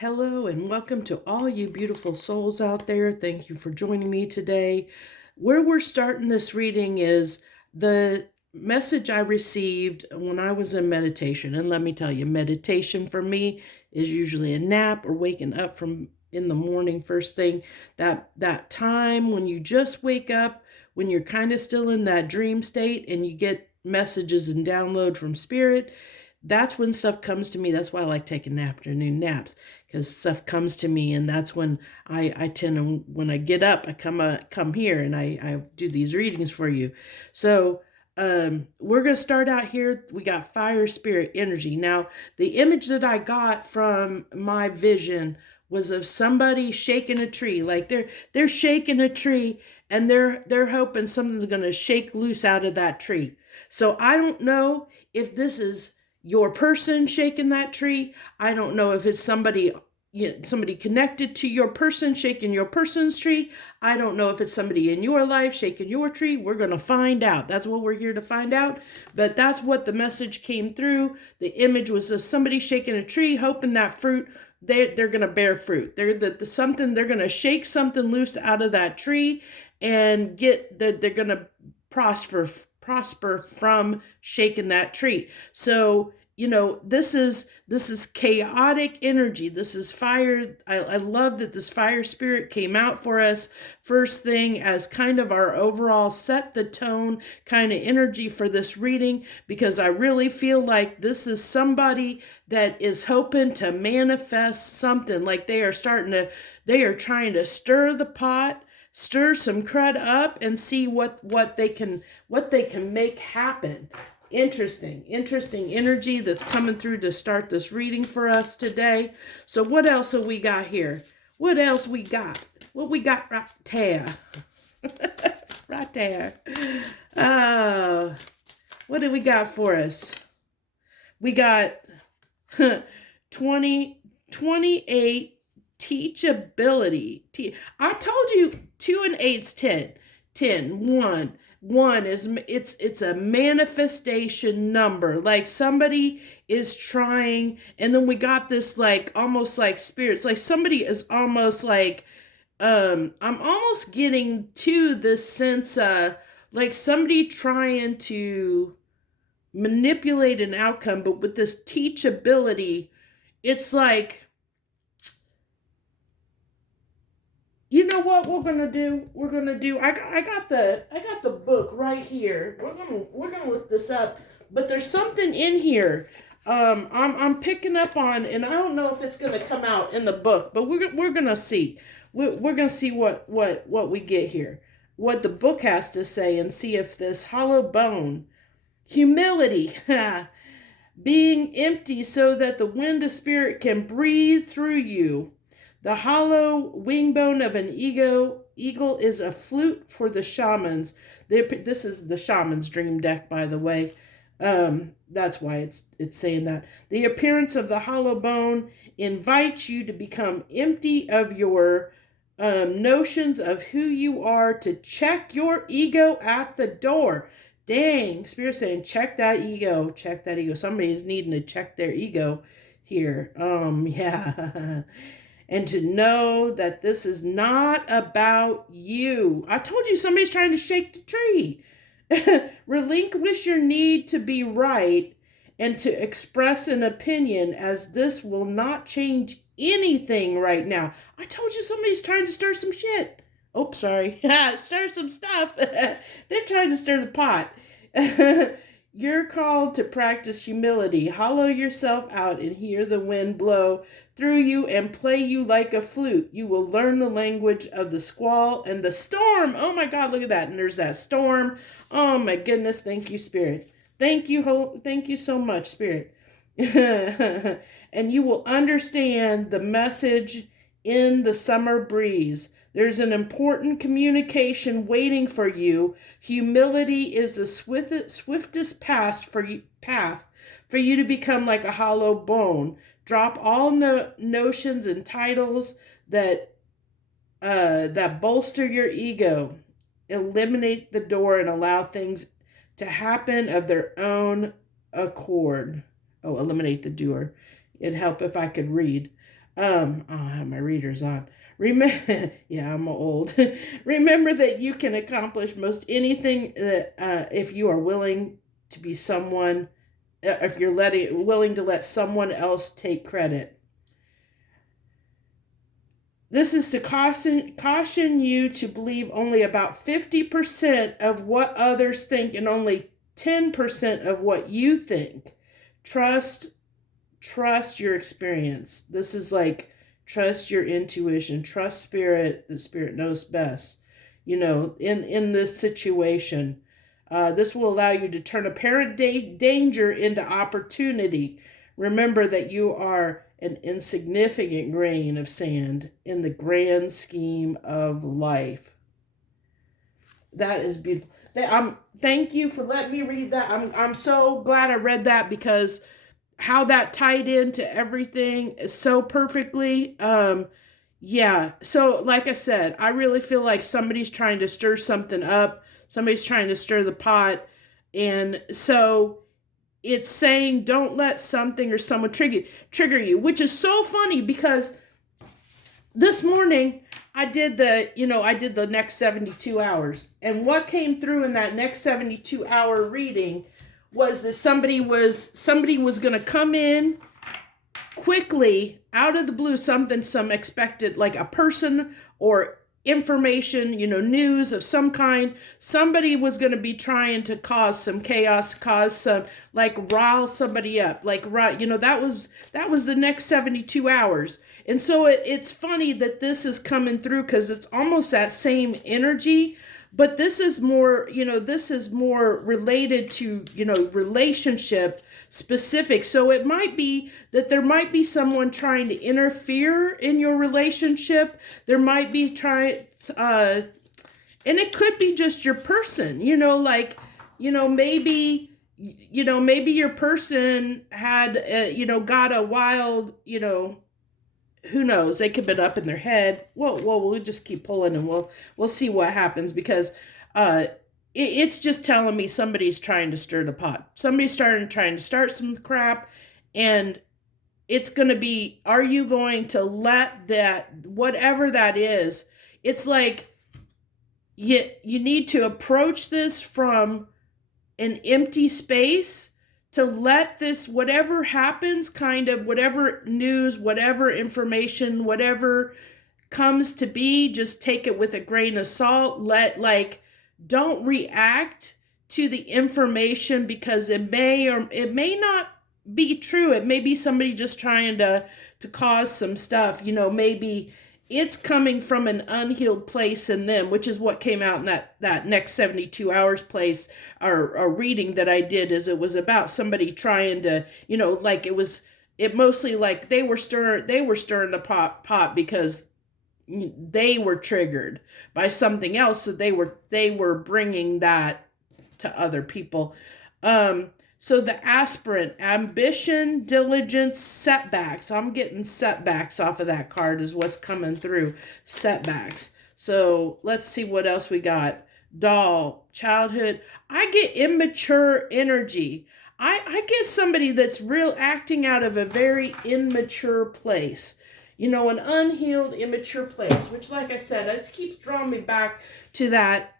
Hello and welcome to all you beautiful souls out there. Thank you for joining me today. Where we're starting this reading is the message I received when I was in meditation. And let me tell you, meditation for me is usually a nap or waking up from in the morning first thing. That time when you just wake up, when you're kind of still in that dream state and you get messages and download from spirit. That's when stuff comes to me. That's why I like taking afternoon naps, because stuff comes to me, and that's when I tend to, when I get up, I come here and I do these readings for you. So we're going to start out here. We got fire, spirit, energy. Now, the image that I got from my vision was of somebody shaking a tree. Like they're shaking a tree, and they're hoping something's going to shake loose out of that tree. So I don't know if this is your person shaking that tree. I don't know if it's somebody connected to your person shaking your person's tree. I don't know if it's somebody in your life shaking your tree. We're going to find out. That's what we're here to find out. But that's what the message came through. The image was of somebody shaking a tree, hoping that fruit, they're going to bear fruit. They're going to shake something loose out of that tree and they're going to prosper from shaking that tree. So, this is chaotic energy. This is fire. I love that this fire spirit came out for us first thing as kind of our overall set the tone kind of energy for this reading, because I really feel like this is somebody that is hoping to manifest something. Like they are trying to stir the pot, stir some crud up, and see what they can make happen. Interesting energy that's coming through to start this reading for us today. So what else have we got here? What else we got? What we got right there? Right there. What do we got for us? We got 28 teachability. I told you 2 and 8's 10. 1 is it's a manifestation number. Like somebody is trying, and then we got this like almost like spirits. Like somebody is almost like I'm almost getting to this sense like somebody trying to manipulate an outcome, but with this teachability, it's like, you know what we're gonna do? I got the book right here. We're gonna look this up. But there's something in here. I'm picking up on, and I don't know if it's gonna come out in the book, but we're gonna see. We're gonna see what we get here, what the book has to say, and see if this hollow bone, humility, being empty so that the wind of spirit can breathe through you. The hollow wing bone of an eagle is a flute for the shamans. This is the shaman's dream deck, by the way. That's why it's saying that. The appearance of the hollow bone invites you to become empty of your notions of who you are, to check your ego at the door. Dang, Spirit's saying, check that ego. Somebody's needing to check their ego here. Yeah. And to know that this is not about you. I told you somebody's trying to shake the tree. Relinquish your need to be right and to express an opinion, as this will not change anything right now. I told you somebody's trying to stir some shit. Oh, sorry. Stir some stuff. They're trying to stir the pot. You're called to practice humility. Hollow yourself out and hear the wind blow through you and play you like a flute. You will learn the language of the squall and the storm. Oh my God, look at that. And there's that storm. Oh my goodness. Thank you, Spirit. Thank you so much, Spirit. And you will understand the message in the summer breeze. There's an important communication waiting for you. Humility is the swiftest path for you to become like a hollow bone. Drop all notions and titles that bolster your ego. Eliminate the door and allow things to happen of their own accord. Oh, eliminate the doer. It'd help if I could read. I don't have my readers on. Remember, yeah, I'm old. Remember that you can accomplish most anything that if you are willing to be someone, if you're willing to let someone else take credit. This is to caution you to believe only about 50% of what others think and only 10% of what you think. Trust trust your experience. This is like trust your intuition, trust spirit. The spirit knows best. In this situation, this will allow you to turn apparent danger into opportunity. Remember that you are an insignificant grain of sand in the grand scheme of life. That is beautiful. Thank you for letting me read that. I'm so glad I read that, because how that tied into everything so perfectly. Yeah. So like I said, I really feel like somebody's trying to stir something up. Somebody's trying to stir the pot. And so it's saying don't let something or someone trigger you, which is so funny because this morning I did the next 72 hours. And what came through in that next 72-hour reading was that somebody was going to come in quickly out of the blue, some expected, like a person or information, news of some kind. Somebody was going to be trying to cause some chaos, cause some, like, rile somebody up, like, right, that was the next 72 hours. And so it's funny that this is coming through, because it's almost that same energy. But this is more related to, relationship specific. So it might be that there might be someone trying to interfere in your relationship. There might be and it could be just your person, maybe your person had, got a wild, who knows? They could have been up in their head. Well, we'll just keep pulling, and we'll see what happens, because it's just telling me somebody's trying to stir the pot. Somebody's trying to start some crap, and it's going to be, are you going to let that, whatever that is, it's like you need to approach this from an empty space, to let this, whatever happens, kind of whatever news, whatever information, whatever comes to be, just take it with a grain of salt. Don't react to the information, because it may or it may not be true. It may be somebody just trying to cause some stuff. Maybe it's coming from an unhealed place in them, which is what came out in that next 72 hours place, or reading that I did. Is it was about somebody trying to, it mostly like they were stirring the pot because they were triggered by something else. So they were bringing that to other people. So the aspirant, ambition, diligence, setbacks. I'm getting setbacks off of that card is what's coming through. Setbacks. So let's see what else we got. Doll, childhood. I get immature energy. I get somebody that's real acting out of a very immature place. An unhealed, immature place, which, like I said, it keeps drawing me back to that,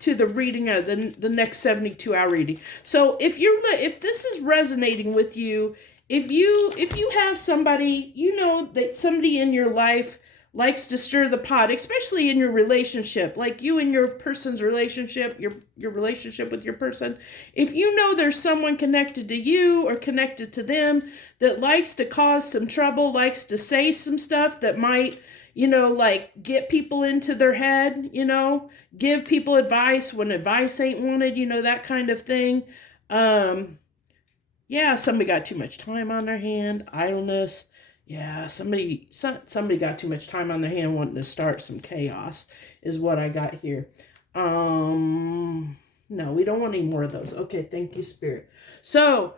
to the reading of the next 72-hour reading. So if this is resonating with you, if you have somebody, that somebody in your life likes to stir the pot, especially in your relationship, like you and your person's relationship, your relationship with your person. If there's someone connected to you or connected to them that likes to cause some trouble, likes to say some stuff that might, get people into their head, give people advice when advice ain't wanted, that kind of thing. Yeah, somebody got too much time on their hand, idleness. Yeah, somebody got too much time on their hand wanting to start some chaos is what I got here. No, we don't want any more of those. Okay, thank you, Spirit. So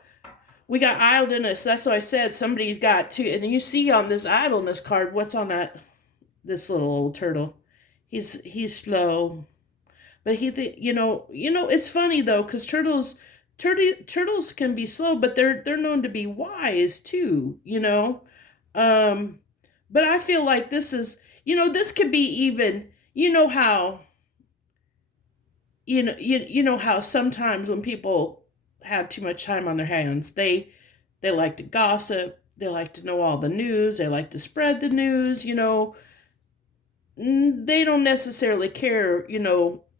we got idleness. That's what I said. Somebody's got to, and you see on this idleness card, what's on this little old turtle. He's slow, but it's funny though, because turtles can be slow, but they're known to be wise too. Um, but I feel like this is, this could be even, how, you know how sometimes when people have too much time on their hands, they like to gossip, they like to know all the news, they like to spread the news, they don't necessarily care,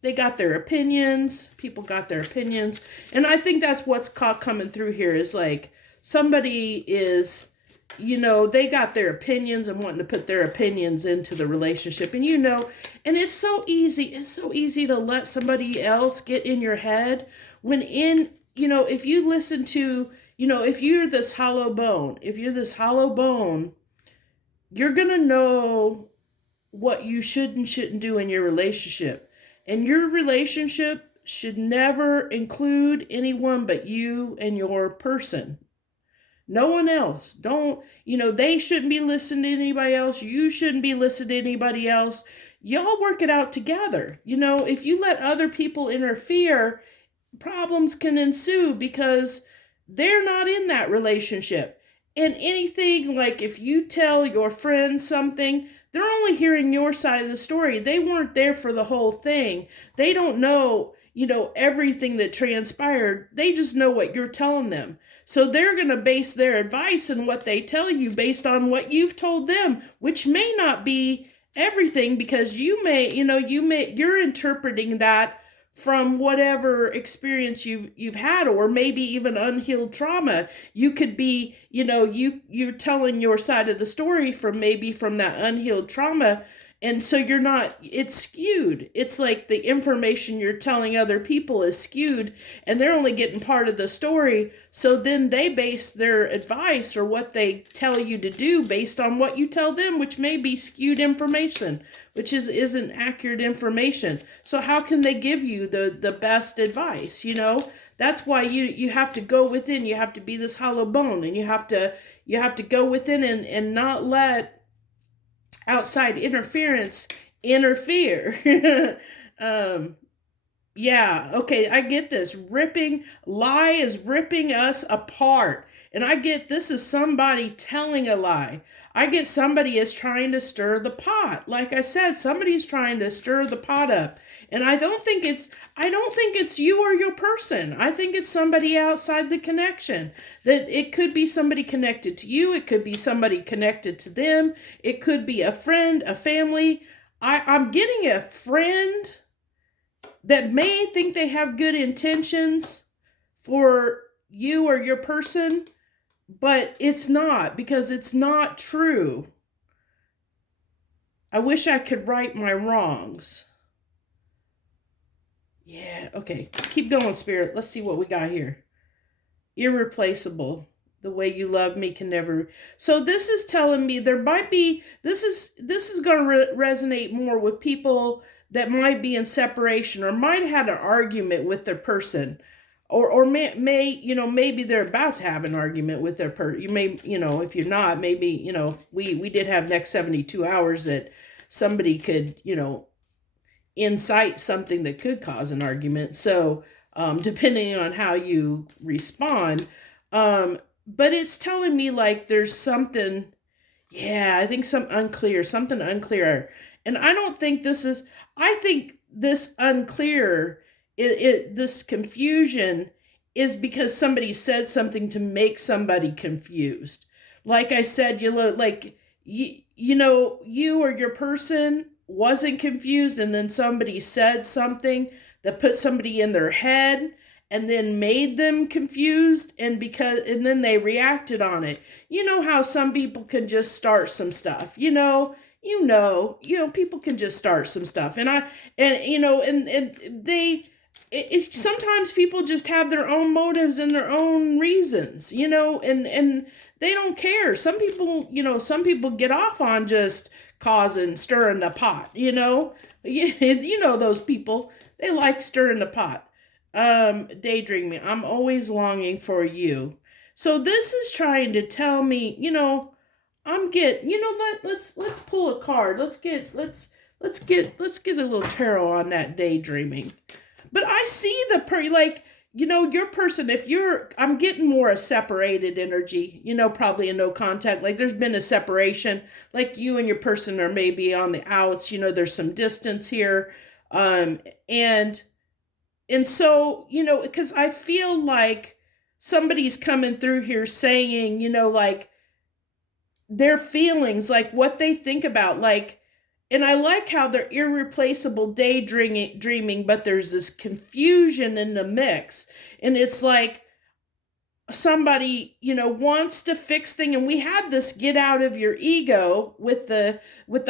they got their opinions, people got their opinions. And I think that's what's coming through here is like somebody is, they got their opinions and wanting to put their opinions into the relationship. And and it's so easy to let somebody else get in your head when if you listen to, if you're this hollow bone, you're going to know what you should and shouldn't do in your relationship. And your relationship should never include anyone but you and your person. No one else. Don't, they shouldn't be listening to anybody else. You shouldn't be listening to anybody else. Y'all work it out together. If you let other people interfere, problems can ensue because they're not in that relationship. And anything like if you tell your friends something, they're only hearing your side of the story. They weren't there for the whole thing. They don't know, everything that transpired. They just know what you're telling them. So they're going to base their advice and what they tell you based on what you've told them, which may not be everything because you're interpreting that from whatever experience you've had, or maybe even unhealed trauma. You could be, you're telling your side of the story from that unhealed trauma. And so it's skewed. It's like the information you're telling other people is skewed and they're only getting part of the story. So then they base their advice or what they tell you to do based on what you tell them, which may be skewed information, which isn't accurate information. So how can they give you the best advice? That's why you have to go within. You have to be this hollow bone, and you have to go within and not let outside interference interfere. Yeah, okay, I get this. Lie is ripping us apart. And I get this is somebody telling a lie. I get somebody is trying to stir the pot. Like I said, somebody's trying to stir the pot up. And I don't think it's you or your person. I think it's somebody outside the connection. That it could be somebody connected to you. It could be somebody connected to them. It could be a friend, a family. I'm getting a friend that may think they have good intentions for you or your person, but it's not, because it's not true. I wish I could right my wrongs. Yeah, okay. Keep going, Spirit. Let's see what we got here. Irreplaceable. The way you love me can never. So this is telling me there might be, this is going to resonate more with people that might be in separation or might have had an argument with their person, or may maybe they're about to have an argument with their person. You may, if you're not, maybe, we did have next 72 hours that somebody could, incite something that could cause an argument. So depending on how you respond, but it's telling me like there's something, I think something unclear. And I don't think I think this unclear, this confusion is because somebody said something to make somebody confused. Like I said, you or your person wasn't confused, and then somebody said something that put somebody in their head and then made them confused, and then they reacted on it. You know how some people can just start some stuff, people can just start some stuff. And sometimes people just have their own motives and their own reasons, and they don't care. Some people get off on just stirring the pot, those people, they like stirring the pot. Daydreaming. I'm always longing for you. So this is trying to tell me, let's pull a card. Let's get a little tarot on that daydreaming. But I see your person, I'm getting more a separated energy, probably a no contact, like there's been a separation, like you and your person are maybe on the outs, there's some distance here. Um, and, and so, because I feel like somebody's coming through here saying, like their feelings, like what they think about, like, and I like how they're irreplaceable daydreaming, but there's this confusion in the mix. And it's like somebody, wants to fix thing. And we had this get out of your ego with the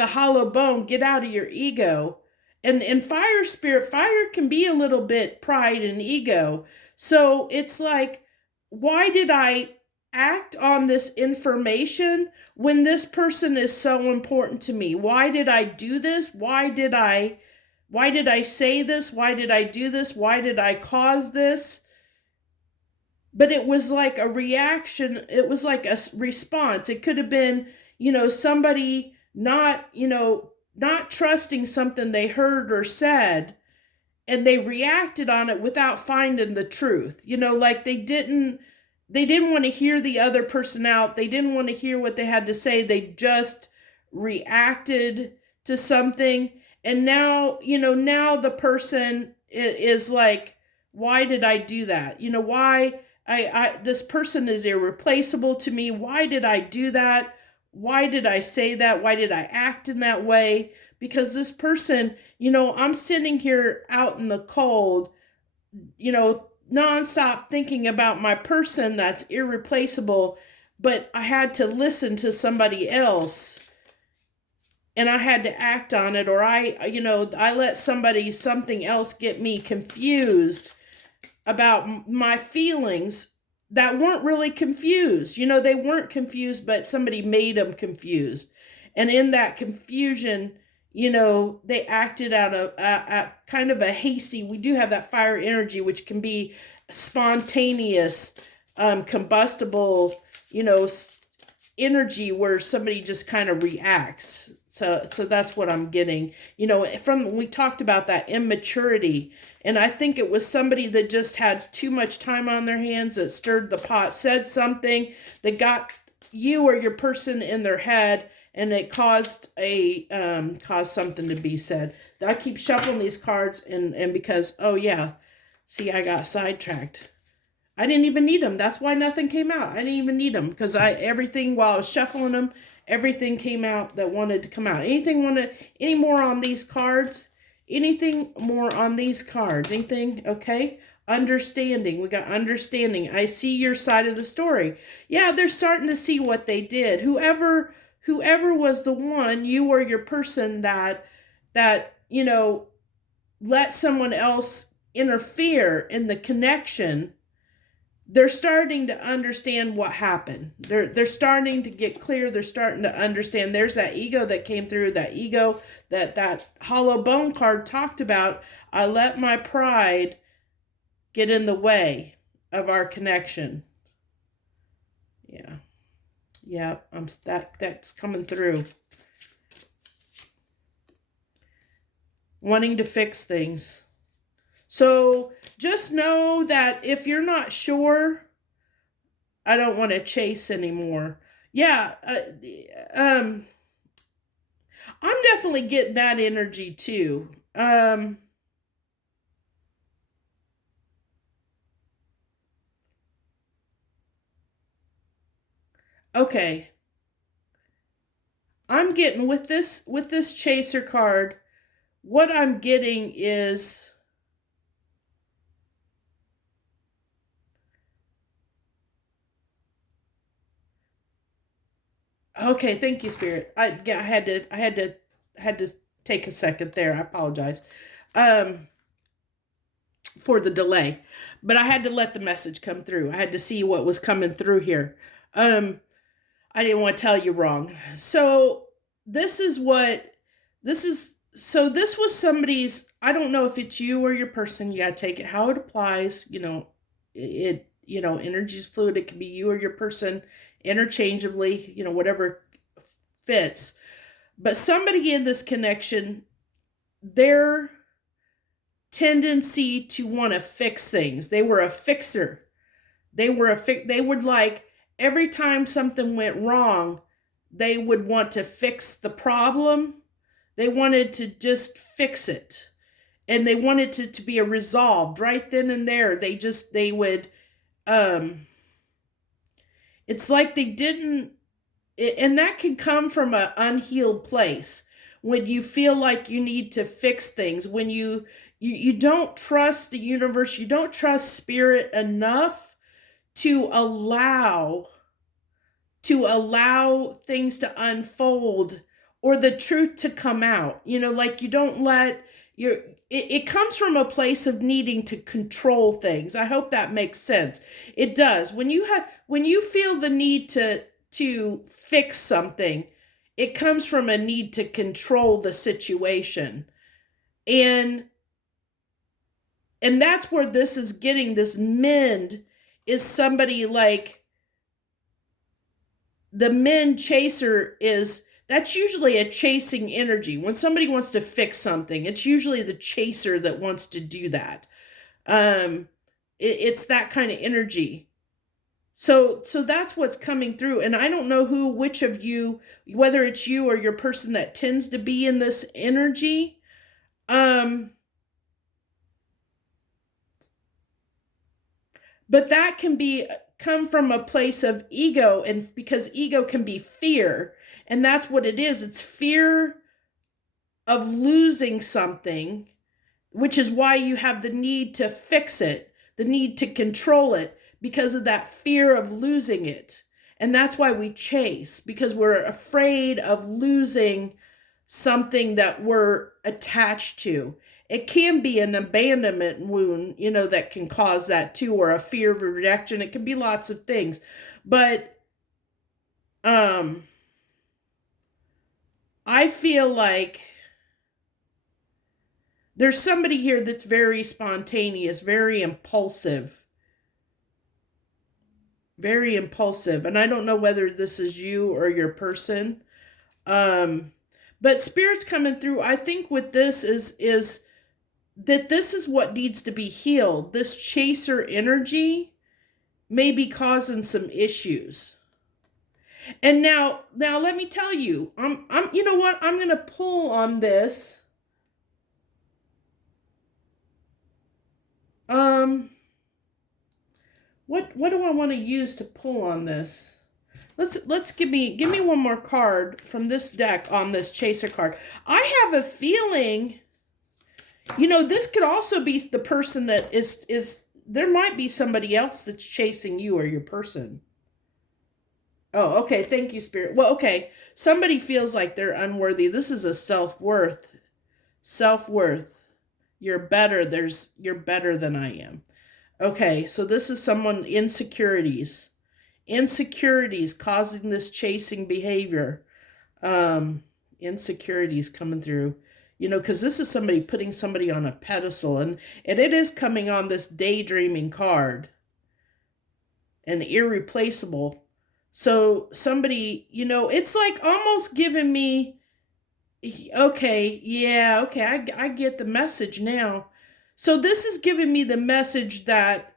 hollow bone, get out of your ego. And fire spirit, fire can be a little bit pride and ego. So it's like, why did I act on this information when this person is so important to me? Why did I do this? Why did I say this? Why did I do this? Why did I cause this? But it was like a reaction. It was like a response. It could have been, somebody not trusting something they heard or said, and they reacted on it without finding the truth. Like they didn't want to hear the other person out. They didn't want to hear what they had to say. They just reacted to something. And now the person is like, why did I do that? Why this person is irreplaceable to me. Why did I do that? Why did I say that? Why did I act in that way? Because this person, I'm sitting here out in the cold, nonstop thinking about my person that's irreplaceable, but I had to listen to somebody else and I had to act on it, or I let something else get me confused about my feelings that weren't really confused. They weren't confused, but somebody made them confused. And in that confusion, they acted out of kind of a hasty, we do have that fire energy, which can be spontaneous, combustible, energy where somebody just kind of reacts. So that's what I'm getting, from when we talked about that immaturity. And I think it was somebody that just had too much time on their hands, that stirred the pot, said something that got you or your person in their head, and it caused something to be said. I keep shuffling these cards, and because, oh yeah, see, I got sidetracked. I didn't even need them. That's why nothing came out. I didn't even need them, because everything, while I was shuffling them, everything came out that wanted to come out. Any more on these cards? Anything more on these cards? Anything? Okay. Understanding. We got understanding. I see your side of the story. Yeah, they're starting to see what they did. Whoever was the one, you or your person that let someone else interfere in the connection, they're starting to understand what happened. They're starting to get clear. They're starting to understand. There's that ego that came through, that ego that hollow bone card talked about. I let my pride get in the way of our connection. Yeah. Yeah, that's coming through. Wanting to fix things. So just know that if you're not sure, I don't want to chase anymore. Yeah, I'm definitely getting that energy too. Okay. I'm getting with this chaser card, what I'm getting is, okay, thank you, Spirit. I had to take a second there. I apologize for the delay, but I had to let the message come through. I had to see what was coming through here. I didn't want to tell you wrong. So this is what this is. So this was somebody's. I don't know if it's you or your person. You gotta take it how it applies. Energy is fluid. It can be you or your person interchangeably. Whatever fits. But somebody in this connection, they're tendency to want to fix things. They were a fixer. They would like every time something went wrong, they would want to fix the problem. They wanted to just fix it. And they wanted it to be resolved right then and there. They would, it's like they didn't, and that can come from an unhealed place. When you feel like you need to fix things, when you don't trust the universe, you don't trust spirit enough to allow things to unfold or the truth to come out. Like you don't let it comes from a place of needing to control things. I hope that makes sense. It does. When you feel the need to fix something, it comes from a need to control the situation. And that's where this is getting, this mend is somebody like the mend chaser that's usually a chasing energy. When somebody wants to fix something, it's usually the chaser that wants to do that. It's that kind of energy. So that's what's coming through. And I don't know which of you, whether it's you or your person that tends to be in this energy. But that can come from a place of ego, and because ego can be fear, and that's what it is. It's fear of losing something, which is why you have the need to fix it, the need to control it, because of that fear of losing it. And that's why we chase, because we're afraid of losing something that we're attached to. It can be an abandonment wound, that can cause that too, or a fear of rejection. It can be lots of things. But I feel like there's somebody here that's very spontaneous, very impulsive. Very impulsive. And I don't know whether this is you or your person. But Spirit's coming through. I think with this is that this is what needs to be healed. This chaser energy may be causing some issues. And now let me tell you, you know what? I'm going to pull on this. What do I want to use to pull on this? Let's give me one more card from this deck on this chaser card. I have a feeling, this could also be the person that is there might be somebody else that's chasing you or your person. Oh, okay. Thank you, Spirit. Well, okay. Somebody feels like they're unworthy. This is a self-worth. Self-worth. You're better. You're better than I am. Okay. So this is someone, insecurities causing this chasing behavior. Insecurities coming through, because this is somebody putting somebody on a pedestal, and it is coming on this daydreaming card, and irreplaceable. So somebody, it's like almost giving me, okay, yeah, okay, I get the message now. So this is giving me the message that,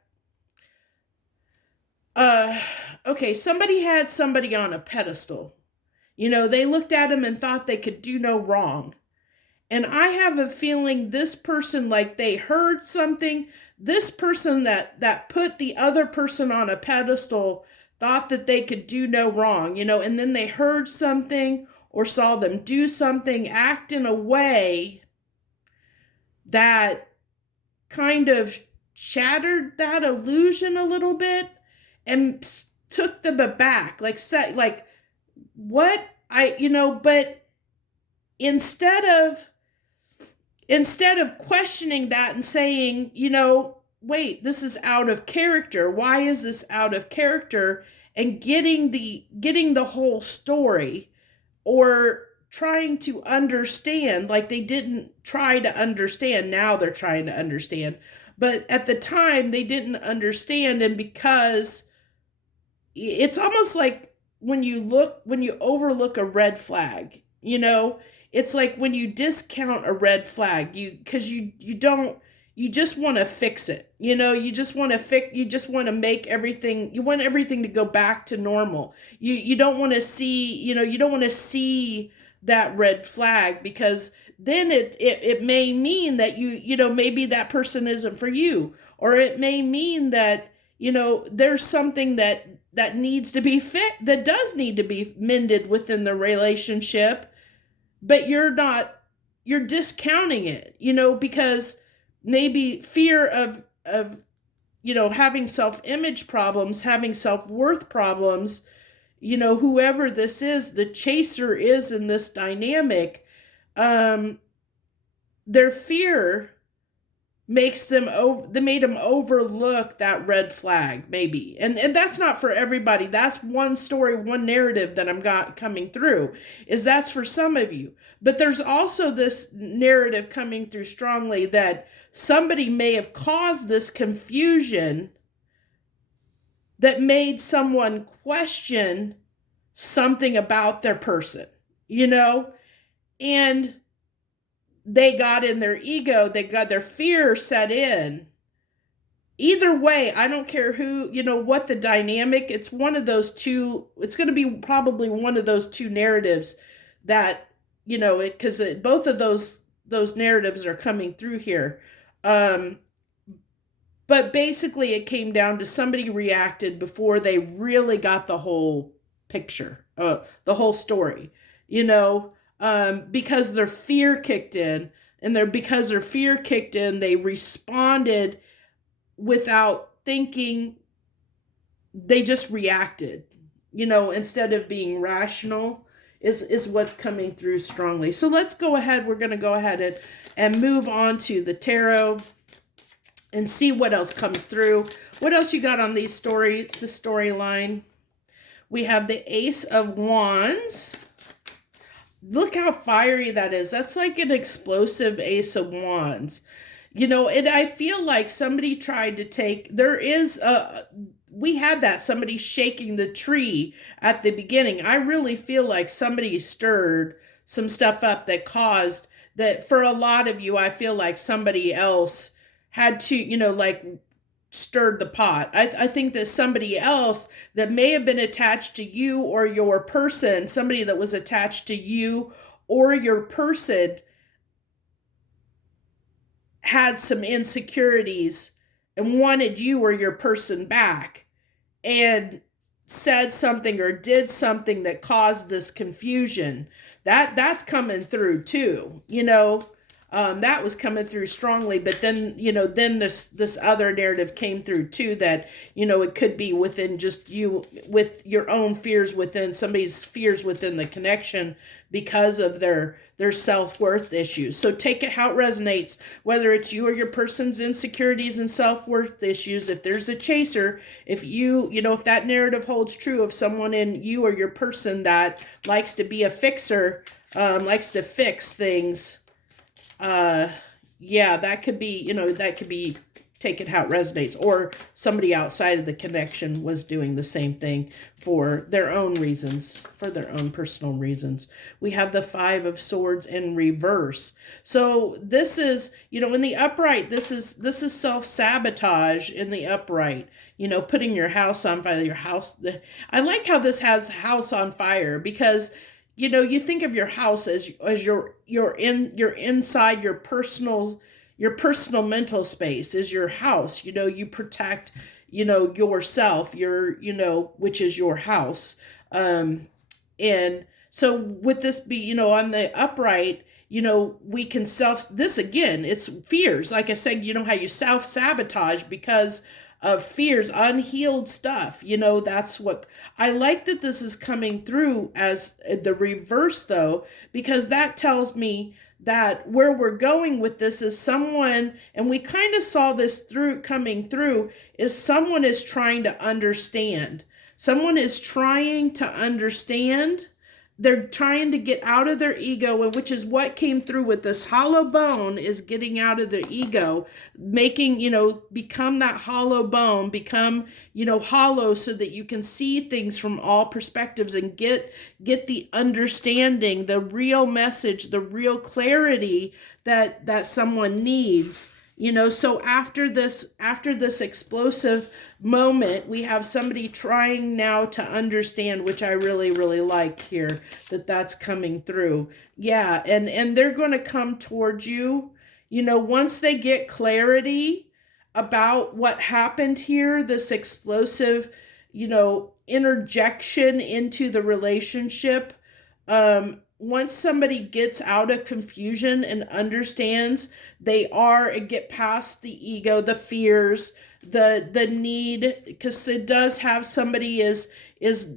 okay, somebody had somebody on a pedestal. They looked at him and thought they could do no wrong. And I have a feeling this person, like they heard something, this person that put the other person on a pedestal thought that they could do no wrong, and then they heard something or saw them do something, act in a way that kind of shattered that illusion a little bit and took them aback, like what but instead of questioning that and saying, wait, this is out of character. Why is this out of character? And getting the whole story, or trying to understand, like they didn't try to understand. Now they're trying to understand. But at the time they didn't understand. And because it's almost like when you overlook a red flag, it's like when you discount a red flag, because you you just want to fix it. You just want to you just want to make everything, you want everything to go back to normal. You don't want to see, you don't want to see that red flag, because then it may mean that maybe that person isn't for you, or it may mean that, there's something that needs to be that does need to be mended within the relationship, but you're discounting it, because maybe fear of having self-image problems, having self-worth problems, whoever this is, the chaser is in this dynamic, their fear they made them overlook that red flag, maybe. And that's not for everybody. That's one story, one narrative that I'm coming through, is that's for some of you. But there's also this narrative coming through strongly that somebody may have caused this confusion that made someone question something about their person, and they got in their ego, they got their fear set in. Either way, I don't care who, what the dynamic, it's one of those two, it's going to be probably one of those two narratives that, because both of those narratives are coming through here. But basically it came down to somebody reacted before they really got the whole picture, the whole story, because their fear kicked in, and because their fear kicked in, they responded without thinking. They just reacted, instead of being rational, is what's coming through strongly. So let's go ahead. We're going to go ahead and move on to the tarot and see what else comes through. What else you got on these stories? It's the storyline. We have the Ace of Wands. Look how fiery that is. That's like an explosive Ace of Wands. And I feel like somebody tried to we had that, somebody shaking the tree at the beginning. I really feel like somebody stirred some stuff up that caused that. For a lot of you, I feel like somebody else had to, stirred the pot. I think that somebody else that may have been attached to you or your person, somebody that was attached to you or your person, had some insecurities and wanted you or your person back, and said something or did something that caused this confusion. That's coming through too, that was coming through strongly. But then, then this other narrative came through too, that, it could be within just you, with your own fears, within somebody's fears within the connection, because of their self-worth issues. So take it how it resonates, whether it's you or your person's insecurities and self-worth issues. If there's a chaser, if if that narrative holds true of someone in you or your person that likes to be a fixer, likes to fix things, that could be take it how it resonates. Or somebody outside of the connection was doing the same thing for their own reasons, for their own personal reasons. We have the Five of Swords in reverse. So this is, in the upright, this is self-sabotage in the upright, putting your house on fire, I like how this has house on fire, because you think of your house as you're inside your personal mental space is your house. You protect, yourself, which is your house. And so with this be, on the upright, we can this again, it's fears. Like I said, how you self-sabotage because of fears, unhealed stuff. That's what I like, that this is coming through as the reverse though, because that tells me that where we're going with this is someone, and we kind of saw this coming through, is someone is trying to understand. Someone is trying to understand. They're trying to get out of their ego, and which is what came through with this hollow bone, is getting out of the ego, making, become that hollow bone, become, hollow, so that you can see things from all perspectives and get the understanding, the real message, the real clarity that someone needs, So after this explosive moment, we have somebody trying now to understand, which I really, really like here, that's coming through. Yeah, and they're going to come towards you, once they get clarity about what happened here, this explosive, interjection into the relationship. Once somebody gets out of confusion and understands and get past the ego, the fears, the need, because it does have somebody is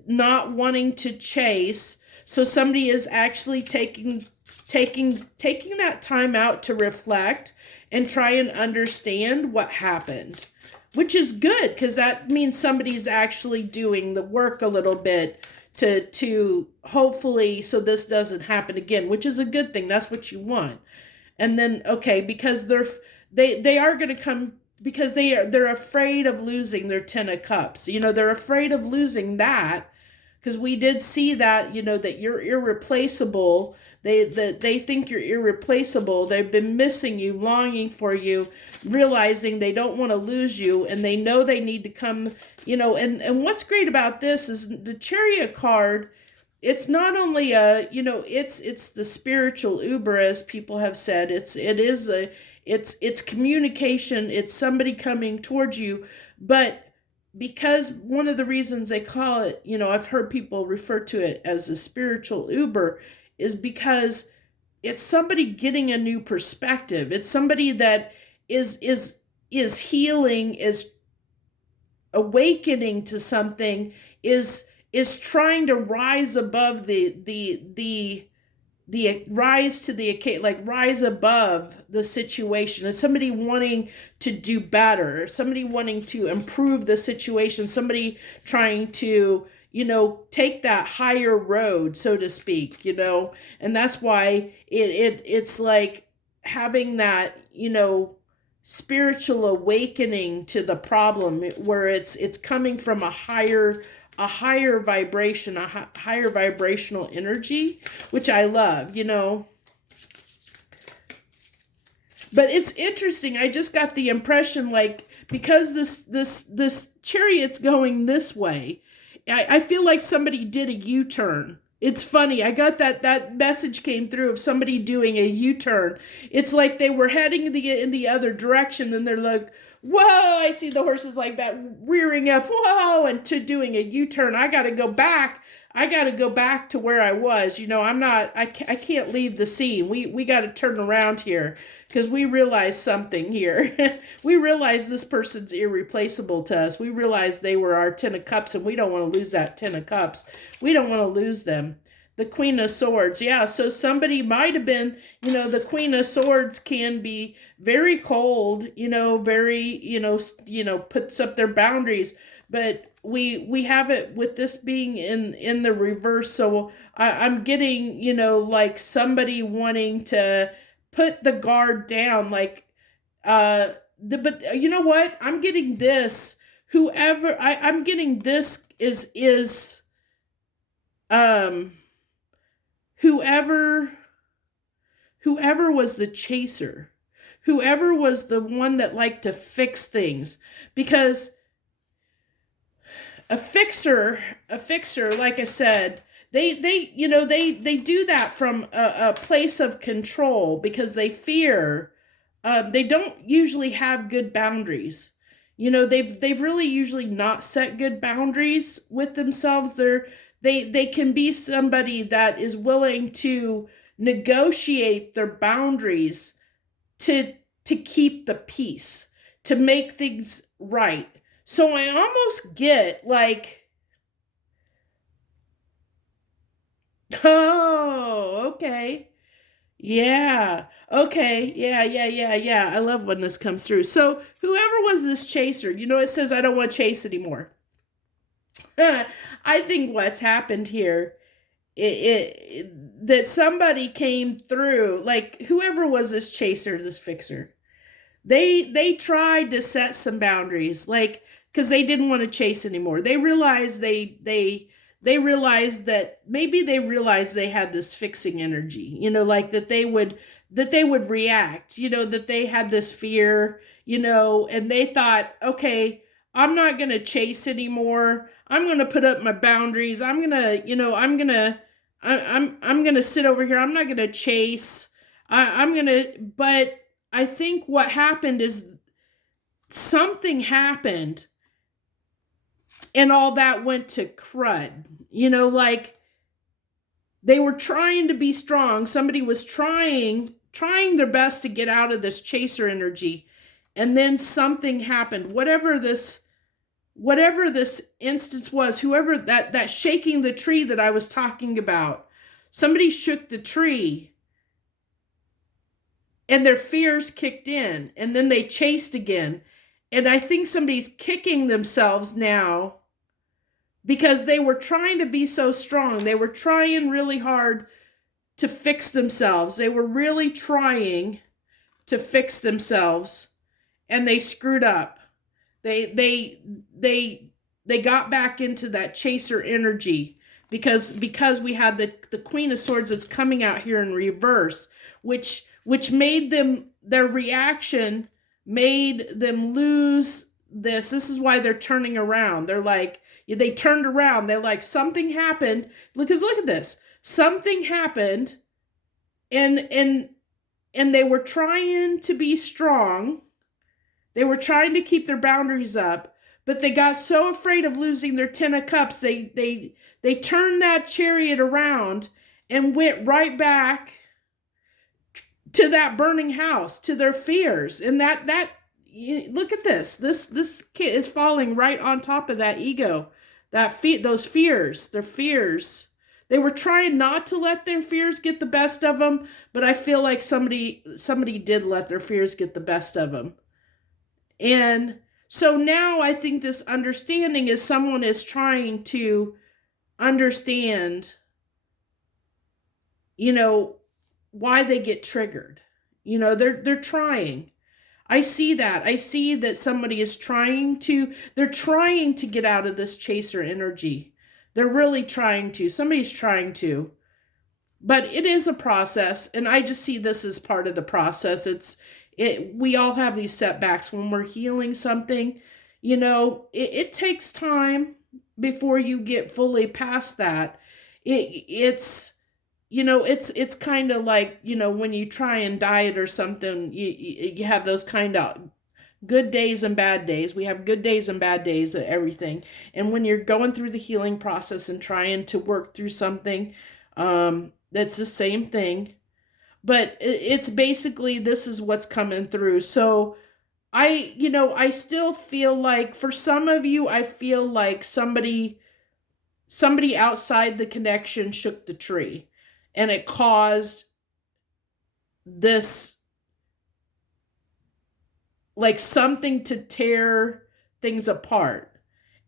not wanting to chase. So somebody is actually taking that time out to reflect and try and understand what happened, which is good, because that means somebody's actually doing the work a little bit to hopefully, so this doesn't happen again, which is a good thing. That's what you want. And then, okay, because they are going to come, because they're afraid of losing their 10 of cups. They're afraid of losing that, because we did see that, that you're irreplaceable. They think you're irreplaceable. They've been missing you, longing for you, realizing they don't want to lose you, and they know they need to come, and what's great about this is the Chariot card. It's not only it's the spiritual Uber, as people have said. It's communication. It's somebody coming towards you, but because one of the reasons they call it, I've heard people refer to it as the spiritual Uber, is because it's somebody getting a new perspective. It's somebody that is healing, is awakening to something, is trying to rise above rise above the situation. It's somebody wanting to do better, somebody wanting to improve the situation, somebody trying to, take that higher road, so to speak, and that's why it's like having that, spiritual awakening to the problem, where it's coming from a higher vibration, higher vibrational energy, which I love, But it's interesting. I just got the impression, like, because this Chariot's going this way, I feel like somebody did a U-turn. It's funny. I got that message came through of somebody doing a U-turn. It's like they were heading in the other direction, and they're like, whoa, I see the horses like that rearing up, whoa, and to doing a U-turn. I got to go back. I got to go back to where I was. I can't leave the scene. We got to turn around here, because we realize something here. We realize this person's irreplaceable to us. We realize they were our 10 of cups, and we don't want to lose that 10 of cups. We don't want to lose them. The Queen of Swords. Yeah, so somebody might have been, the Queen of Swords can be very cold, very, puts up their boundaries. But we have it with this being in the reverse. So I'm getting, like somebody wanting to put the guard down, like, but you know what? I'm getting this. I'm getting this is whoever was the chaser, whoever was the one that liked to fix things, because a fixer, like I said, they do that from a place of control, because they fear. They don't usually have good boundaries. They've really usually not set good boundaries with themselves. They can be somebody that is willing to negotiate their boundaries to keep the peace, to make things right. So I almost get like, oh, okay. Yeah. Okay. Yeah. I love when this comes through. So whoever was this chaser, it says, I don't want to chase anymore. I think what's happened here, that somebody came through, like whoever was this chaser, this fixer, they tried to set some boundaries, like, because they didn't want to chase anymore. They realized they realized that maybe they realized they had this fixing energy, like that they that they would react, that they had this fear, and they thought, okay, I'm not going to chase anymore. I'm going to put up my boundaries. I'm going to, I'm going to sit over here. I'm not going to chase. I'm going to, but I think what happened is something happened and all that went to crud, like they were trying to be strong. Somebody was trying their best to get out of this chaser energy. And then something happened. Whatever this instance was, whoever that shaking the tree that I was talking about, somebody shook the tree and their fears kicked in and then they chased again. And I think somebody's kicking themselves now because they were trying to be so strong. They were trying really hard to fix themselves. They were really trying to fix themselves and they screwed up. They got back into that chaser energy because we had the Queen of Swords that's coming out here in reverse, which made them, their reaction made them lose this. This is why they're turning around. They're like, they turned around. They're like, something happened. Because look at this. Something happened and they were trying to be strong. They were trying to keep their boundaries up, but they got so afraid of losing their 10 of cups. They turned that chariot around and went right back to that burning house, to their fears. And that look at this. This kid is falling right on top of that ego, those fears, their fears. They were trying not to let their fears get the best of them, but I feel like somebody did let their fears get the best of them. And so now I think this understanding is someone is trying to understand, why they get triggered. They're trying. I see that. I see that somebody is they're trying to get out of this chaser energy. They're really trying to. Somebody's trying to. But it is a process, and I just see this as part of the process. We all have these setbacks when we're healing something. It takes time before you get fully past that. It's kind of like, when you try and diet or something, you have those kind of good days and bad days. We have good days and bad days of everything. And when you're going through the healing process and trying to work through something, that's the same thing. But it's basically, this is what's coming through. So I still feel like, for some of you, I feel like somebody outside the connection shook the tree and it caused this, like, something to tear things apart.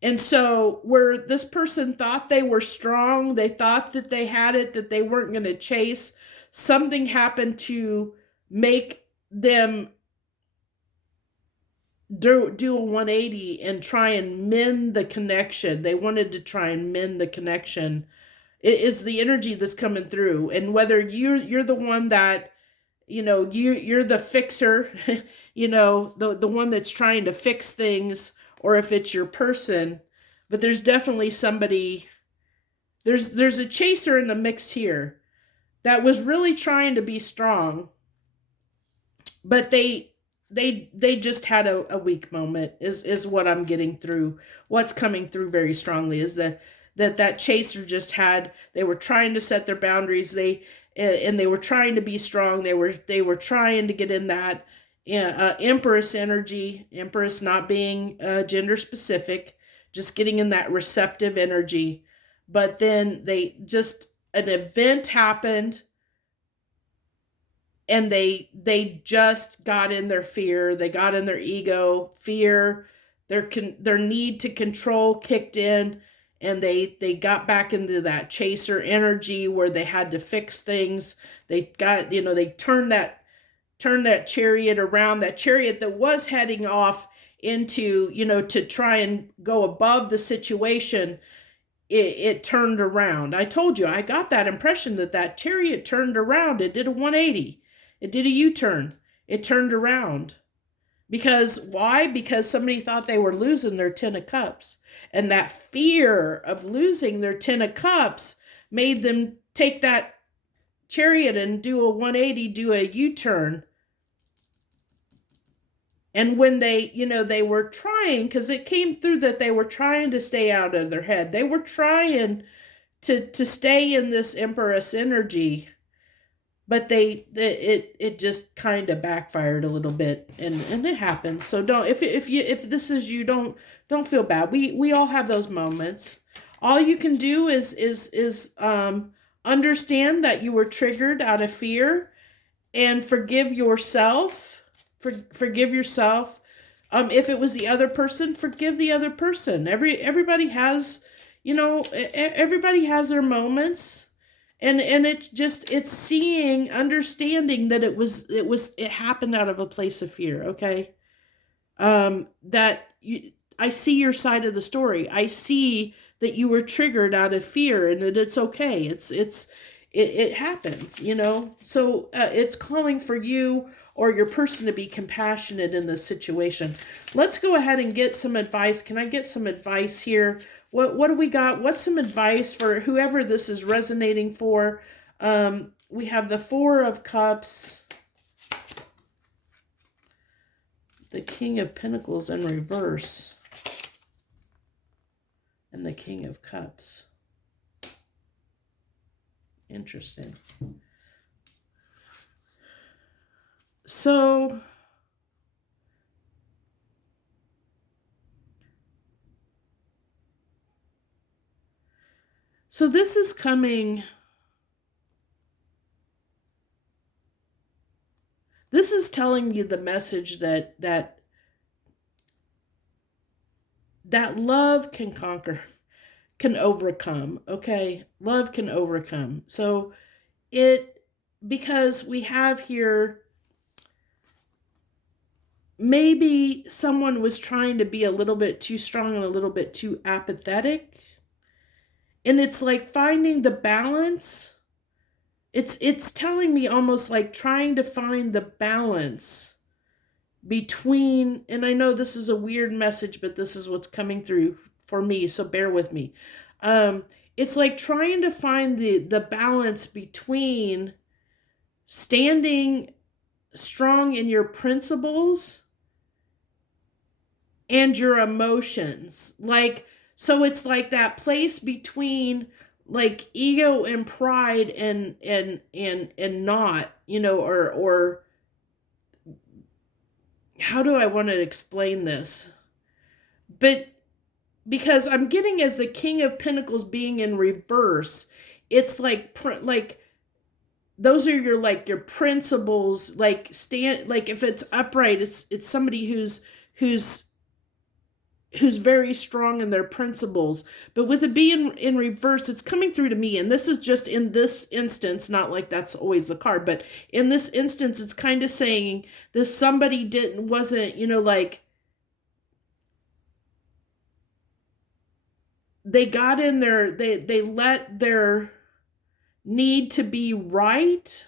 And so where this person thought they were strong, they thought that they had it, that they weren't going to chase, something happened to make them do a 180 and try and mend the connection. They wanted to try and mend the connection. It is the energy that's coming through. And whether you're the one that, you're the fixer, the one that's trying to fix things, or if it's your person, but there's definitely somebody, there's a chaser in the mix here that was really trying to be strong, but they just had a weak moment is what I'm getting through. What's coming through very strongly is that chaser just they were trying to set their boundaries. They were trying to be strong. They were trying to get in that Empress energy, Empress not being gender specific, just getting in that receptive energy. But then an event happened and they just got in their fear. They got in their ego, fear, their need to control kicked in, and they got back into that chaser energy where they had to fix things. They got, they turned that chariot around, that chariot that was heading off into, to try and go above the situation. It turned around. I told you, I got that impression that chariot turned around. It did a 180. It did a U-turn. It turned around. Because why? Because somebody thought they were losing their 10 of cups. And that fear of losing their 10 of cups made them take that chariot and do a 180, do a U-turn. And when they, they were trying, because it came through that they were trying to stay out of their head. They were trying to stay in this Empress energy, but it just kind of backfired a little bit, and it happens. So don't, if this is you, don't feel bad. We all have those moments. All you can do is understand that you were triggered out of fear, and forgive yourself. Forgive yourself. If it was the other person, forgive the other person. Everybody has, everybody has their moments, and it's seeing, understanding that it happened out of a place of fear. Okay, I see your side of the story. I see that you were triggered out of fear, and that it's okay. It happens, So it's calling for you or your person to be compassionate in this situation. Let's go ahead and get some advice. Can I get some advice here? What do we got? What's some advice for whoever this is resonating for? We have the 4 of Cups, the King of Pentacles in reverse, and the King of Cups. Interesting. So this is coming. This is telling you the message that love can conquer, can overcome. Okay, love can overcome. So because we have here, maybe someone was trying to be a little bit too strong and a little bit too apathetic. And it's like finding the balance. It's telling me almost like trying to find the balance between, and I know this is a weird message, but this is what's coming through for me, so bear with me. It's like trying to find the balance between standing strong in your principles and your emotions. So it's like that place between like ego and pride and not, or how do I want to explain this? But because I'm getting, as the King of Pentacles being in reverse, it's like those are your principles, if it's upright, it's somebody who's very strong in their principles. But with it being in reverse, it's coming through to me, and this is just in this instance, not like that's always the card, but in this instance, it's kind of saying this somebody wasn't, they got in there, they let their need to be right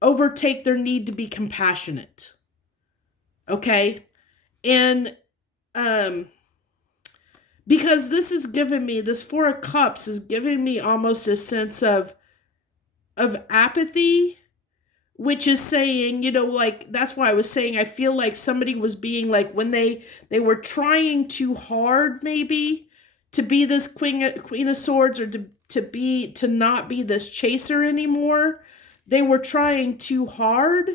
overtake their need to be compassionate. Okay? And because this is giving me, this 4 of Cups is giving me almost a sense of apathy, which is saying, that's why I was saying I feel like somebody was being like, when they were trying too hard maybe to be this Queen of Swords, or to not be this chaser anymore. They were trying too hard.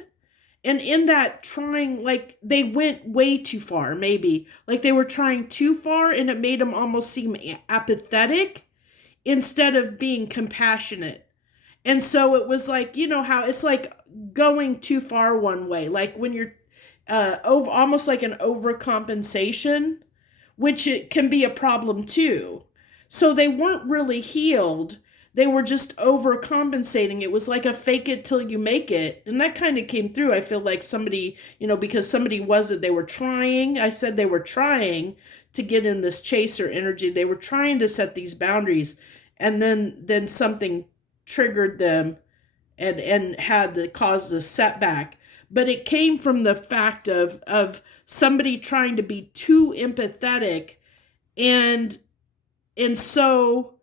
And in that trying, they went way too far, maybe. They were trying too far, and it made them almost seem apathetic instead of being compassionate. And so it was like, how it's like going too far one way. Like when you're almost like an overcompensation, which it can be a problem too. So they weren't really healed. They were just overcompensating. It was like a fake it till you make it. And that kind of came through. I feel like somebody, because somebody wasn't, they were trying. I said they were trying to get in this chaser energy. They were trying to set these boundaries. And then something triggered them. and had the caused a setback. But it came from the fact of somebody trying to be too empathetic, and and so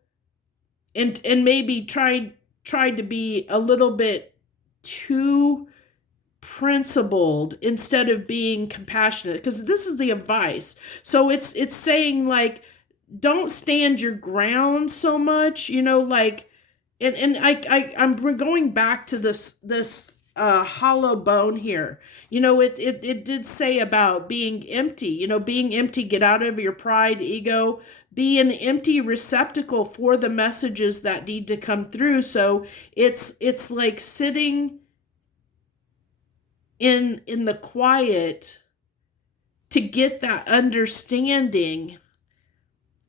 and maybe tried to be a little bit too principled instead of being compassionate, because this is the advice. So it's saying, like, don't stand your ground so much, like, and I'm going back to this hollow bone here. It did say about being empty. Being empty, get out of your pride, ego, be an empty receptacle for the messages that need to come through. So it's like sitting in the quiet to get that understanding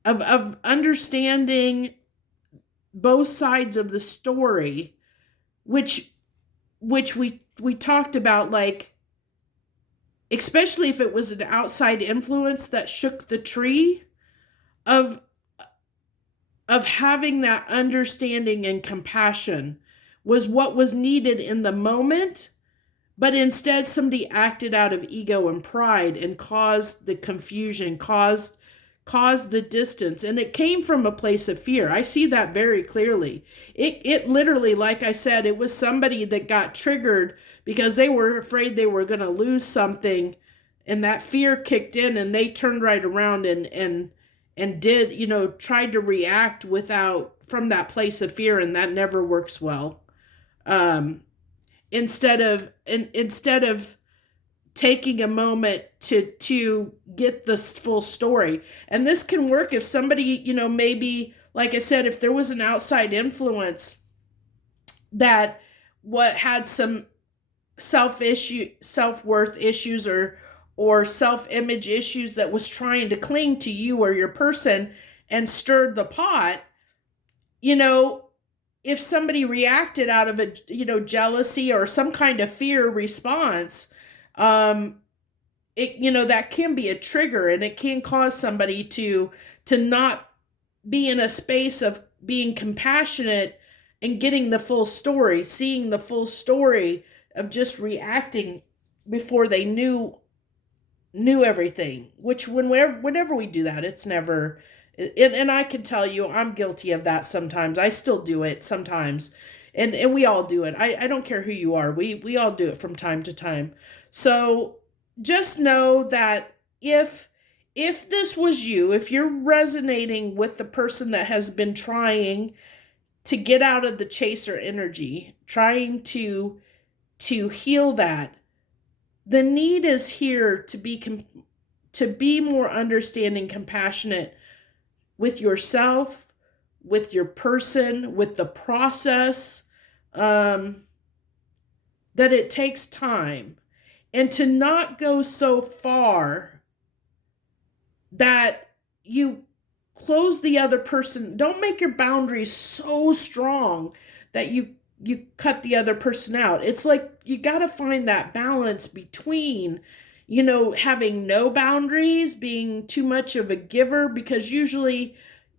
of understanding both sides of the story, which we talked about, like, especially if it was an outside influence that shook the tree, of having that understanding and compassion was what was needed in the moment. But instead, somebody acted out of ego and pride and caused the confusion, caused the distance, and it came from a place of fear. I see that very clearly. It literally, like I said, it was somebody that got triggered because they were afraid they were going to lose something, and that fear kicked in, and they turned right around and did, tried to react from that place of fear, and that never works well. Instead of taking a moment to get the full story. And this can work if somebody, maybe, like I said, if there was an outside influence that had some self-worth issues, or self-image issues, that was trying to cling to you or your person and stirred the pot. If somebody reacted out of jealousy or some kind of fear response, that can be a trigger, and it can cause somebody to not be in a space of being compassionate and getting the full story, seeing the full story, of just reacting before they knew everything. Which whenever we do that, it's never. And I can tell you, I'm guilty of that sometimes. I still do it sometimes. And we all do it. I don't care who you are. We all do it from time to time. So just know that if this was you, if you're resonating with the person that has been trying to get out of the chaser energy, trying to heal that, the need is here to be more understanding, compassionate with yourself, with your person, with the process, that it takes time, and to not go so far that you close the other person. Don't make your boundaries so strong that you cut the other person out. It's like you got to find that balance between having no boundaries, being too much of a giver, because usually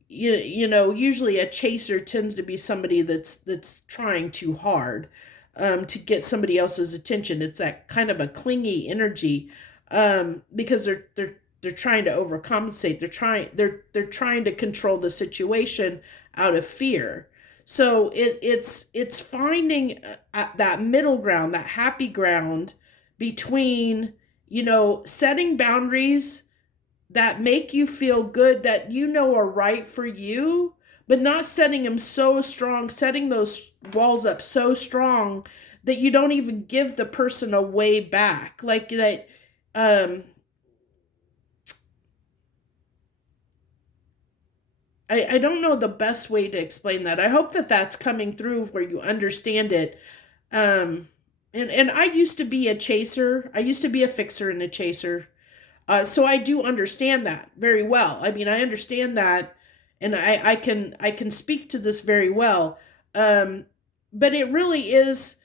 usually a chaser tends to be somebody that's trying too hard to get somebody else's attention. It's that kind of a clingy energy, because they're trying to overcompensate. They're trying to control the situation out of fear. So it's finding that middle ground, that happy ground between setting boundaries that make you feel good, that are right for you, but not setting them so strong, setting those walls up so strong that you don't even give the person a way back. Like that, I don't know the best way to explain that. I hope that that's coming through where you understand it. And I used to be a chaser. I used to be a fixer and a chaser. So I do understand that very well. I mean, I understand that, and I can speak to this very well. But it really is.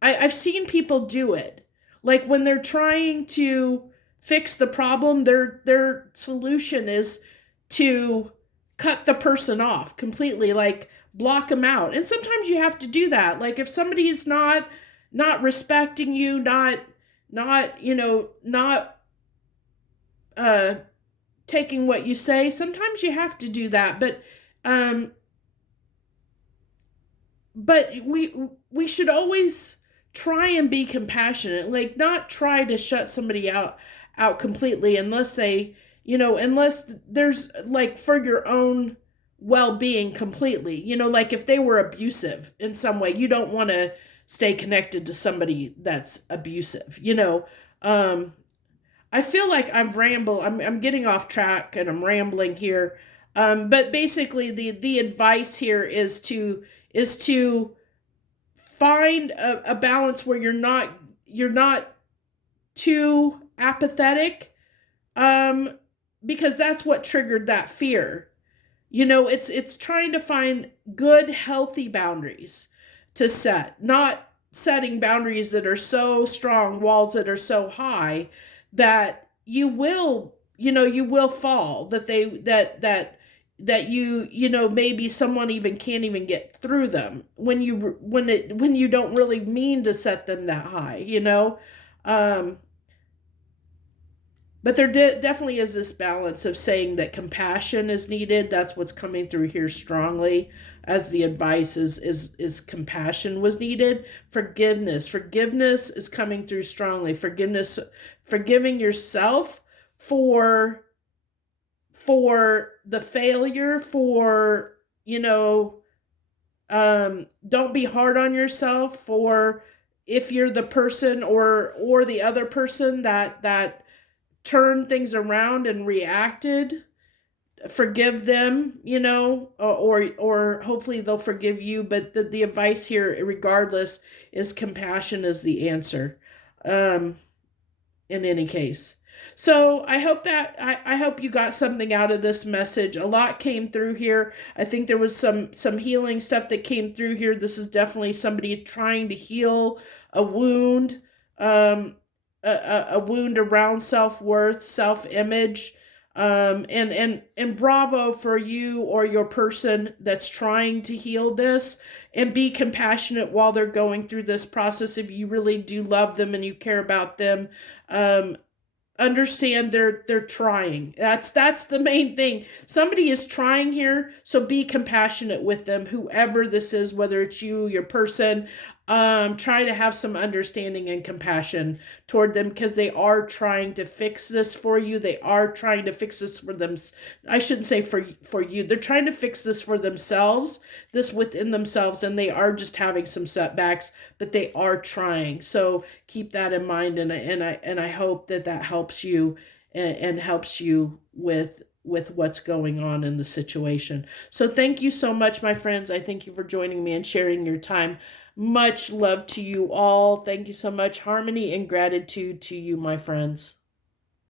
I've seen people do it, like when they're trying to fix the problem. Their solution is to cut the person off completely, like block them out. And sometimes you have to do that. Like if somebody is not respecting you, not taking what you say, sometimes you have to do that. Um but we should always try and be compassionate, like not try to shut somebody out completely, unless they, unless there's like for your own well-being completely, like if they were abusive in some way, you don't want to stay connected to somebody that's abusive. I feel like I'm getting off track and I'm rambling here. But basically the advice here is to find a balance where you're not too apathetic, um, because that's what triggered that fear. It's trying to find good, healthy boundaries to set, not setting boundaries that are so strong, walls that are so high that you will fall, that maybe someone even can't even get through them when you don't really mean to set them that high. um but there definitely is this balance of saying that compassion is needed. That's what's coming through here strongly, as the advice is compassion was needed. Forgiveness is coming through strongly. Forgiving yourself for the failure, for don't be hard on yourself for if you're the person or the other person that turned things around and reacted. Forgive them, or hopefully they'll forgive you. But the advice here, regardless, is compassion is the answer, in any case. So I hope you got something out of this message. A lot came through here. I think there was some healing stuff that came through here. This is definitely somebody trying to heal a wound, a wound around self-worth, self-image. And bravo for you or your person that's trying to heal this, and be compassionate while they're going through this process. If you really do love them and you care about them, understand they're trying. That's the main thing. Somebody is trying here, so be compassionate with them, whoever this is, whether it's you, your person. Try to have some understanding and compassion toward them, because they are trying to fix this for you. They are trying to fix this for them. I shouldn't say for you. They're trying to fix this for themselves, this within themselves, and they are just having some setbacks, but they are trying. So keep that in mind, and I hope that helps you, and helps you with what's going on in the situation. So thank you so much, my friends. I thank you for joining me and sharing your time. Much love to you all. Thank you so much. Harmony and gratitude to you, my friends.